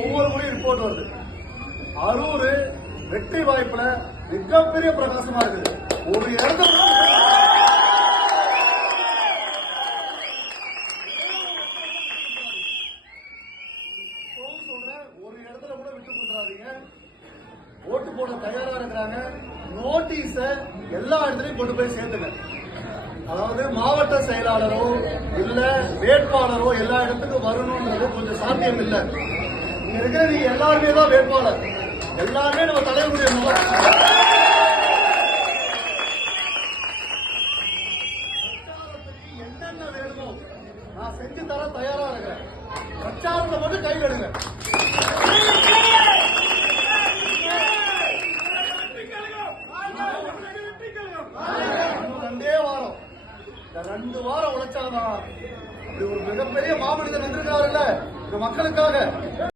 ஒவ்வொரு முறையும் ரிப்போர்ட் வருது. அரூர் வெற்றி வாய்ப்புல மிகப்பெரிய பிரகாசமா இருக்குது. ஒரு இடத்துல சொல்றேன், ஒரு இடத்துல கூட விட்டு கொடுத்துறாதீங்க. ஓட்டு போட தயாரா இருக்கிறாங்க. நோட்டீஸ எல்லா இடத்துலயும் கொண்டு போய் சேர்த்துங்க. அதாவது மாவட்ட செயலாளரோ இல்ல வேட்பாளரோ எல்லா இடத்துக்கும் வரணும்ன்றது கொஞ்சம் சாத்தியம் இல்லை. இங்க இருக்கிற நீங்க எல்லாருமே தான் வேட்பாளர். எல்லாருமே நம்ம தலைவருடைய